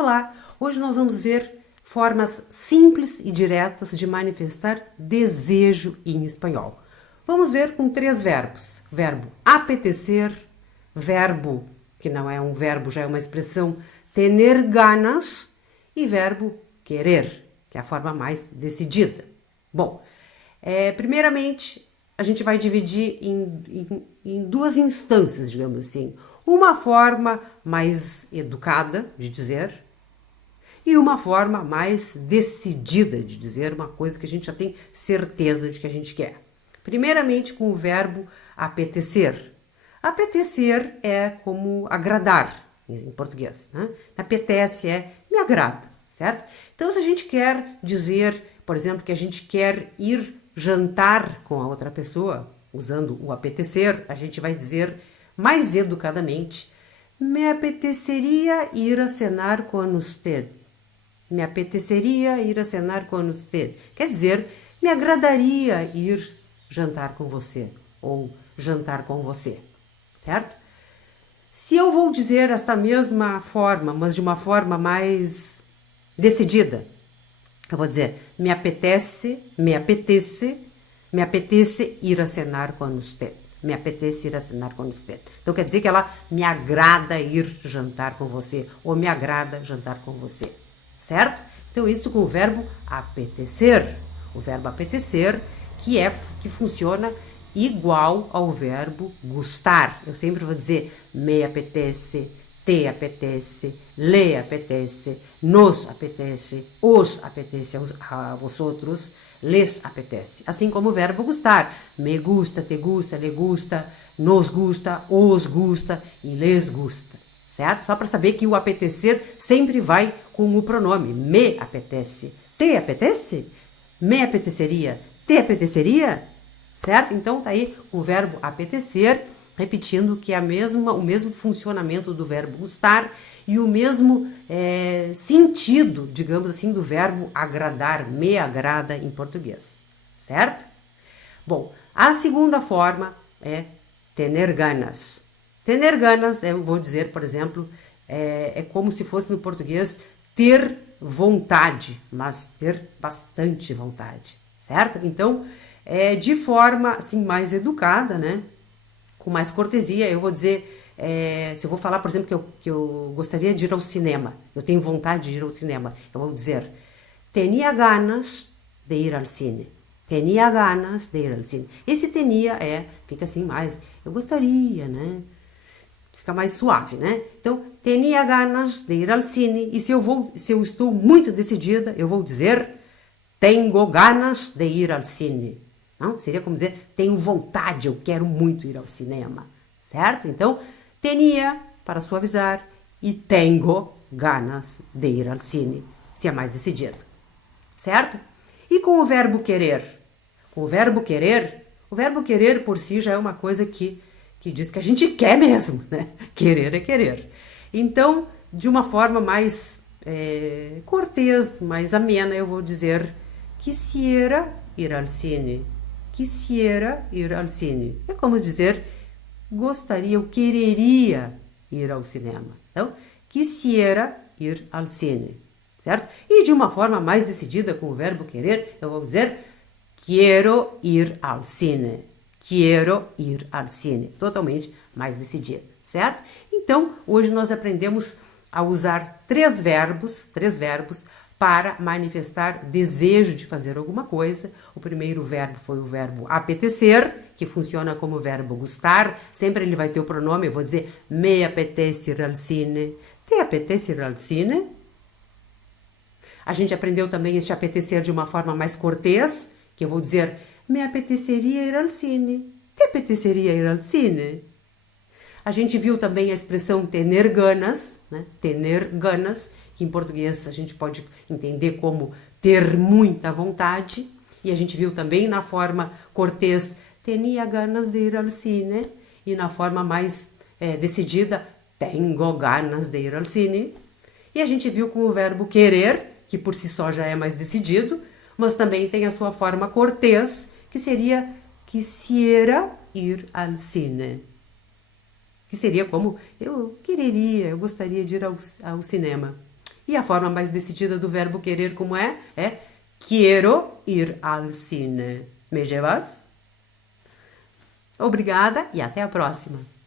Olá! Hoje nós vamos ver formas simples e diretas de manifestar desejo em espanhol. Vamos ver com 3 verbos. Verbo apetecer, verbo, que não é um verbo, já é uma expressão, tener ganas, e verbo querer, que é a forma mais decidida. Bom, primeiramente, a gente vai dividir em 2 instâncias, digamos assim. Uma forma mais educada de dizer e uma forma mais decidida de dizer uma coisa que a gente já tem certeza de que a gente quer. Primeiramente, com o verbo apetecer. Apetecer é como agradar, em português, né? Apetece é me agrada, certo? Então, se a gente quer dizer, por exemplo, que a gente quer ir jantar com a outra pessoa, usando o apetecer, a gente vai dizer mais educadamente: me apeteceria ir a cenar com usted. Me apeteceria ir a cenar com usted. Quer dizer, me agradaria ir jantar com você ou jantar com você, certo? Se eu vou dizer esta mesma forma, mas de uma forma mais decidida, eu vou dizer, me apetece ir a cenar com usted. Me apetece ir a cenar com usted. Então quer dizer que ela me agrada ir jantar com você, ou me agrada jantar com você, certo? Então isso com o verbo apetecer. O verbo apetecer que funciona igual ao verbo gustar. Eu sempre vou dizer me apetece, te apetece, le apetece, nos apetece, os apetece a vosotros, les apetece. Assim como o verbo gustar. Me gusta, te gusta, le gusta, nos gusta, os gusta e les gusta. Certo? Só para saber que o apetecer sempre vai com o pronome me apetece. Te apetece? Me apeteceria. Te apeteceria? Certo? Então tá aí o verbo apetecer, repetindo que é o mesmo funcionamento do verbo gustar e o mesmo sentido, digamos assim, do verbo agradar, me agrada em português, certo? Bom, a segunda forma é tener ganas. Tener ganas, eu vou dizer, por exemplo, é como se fosse no português ter vontade, mas ter bastante vontade, certo? Então, de forma assim mais educada, né? Com mais cortesia, eu vou dizer, se eu vou falar, por exemplo, que eu gostaria de ir ao cinema, eu tenho vontade de ir ao cinema, eu vou dizer, tenía ganas de ir al cine. Tenía ganas de ir al cine. Esse tenía fica assim mais, eu gostaria, né? Fica mais suave, né? Então, tenía ganas de ir al cine, e se eu estou muito decidida, eu vou dizer, tengo ganas de ir al cine. Não? Seria como dizer, tenho vontade, eu quero muito ir ao cinema, certo? Então, tenía, para suavizar, e tengo ganas de ir al cine, se é mais decidido, certo? E com o verbo querer? Com o verbo querer por si já é uma coisa que diz que a gente quer mesmo, né? Querer é querer. Então, de uma forma mais cortês, mais amena, eu vou dizer, quisiera ir al cine. Quisiera ir al cine. É como dizer, gostaria, eu quereria ir ao cinema. Então, quisiera ir al cine, certo? E de uma forma mais decidida, com o verbo querer, eu vou dizer, quiero ir al cine. Quiero ir al cine. Totalmente mais decidido, certo? Então, hoje nós aprendemos a usar 3 verbos para manifestar desejo de fazer alguma coisa. O primeiro verbo foi o verbo apetecer, que funciona como o verbo gustar. Sempre ele vai ter o pronome, eu vou dizer, me apetece ir al cine. Te apetece ir al cine? A gente aprendeu também este apetecer de uma forma mais cortês, que eu vou dizer, me apeteceria ir al cine. Te apeteceria ir al cine? A gente viu também a expressão tener ganas, né? Tener ganas, que em português a gente pode entender como ter muita vontade. E a gente viu também na forma cortês, tenía ganas de ir al cine. E na forma mais decidida, tengo ganas de ir al cine. E a gente viu com o verbo querer, que por si só já é mais decidido, mas também tem a sua forma cortês, que seria quisiera ir al cine. Que seria como, eu gostaria de ir ao cinema. E a forma mais decidida do verbo querer, como é? É quiero ir al cine. Me llevas? Obrigada e até a próxima!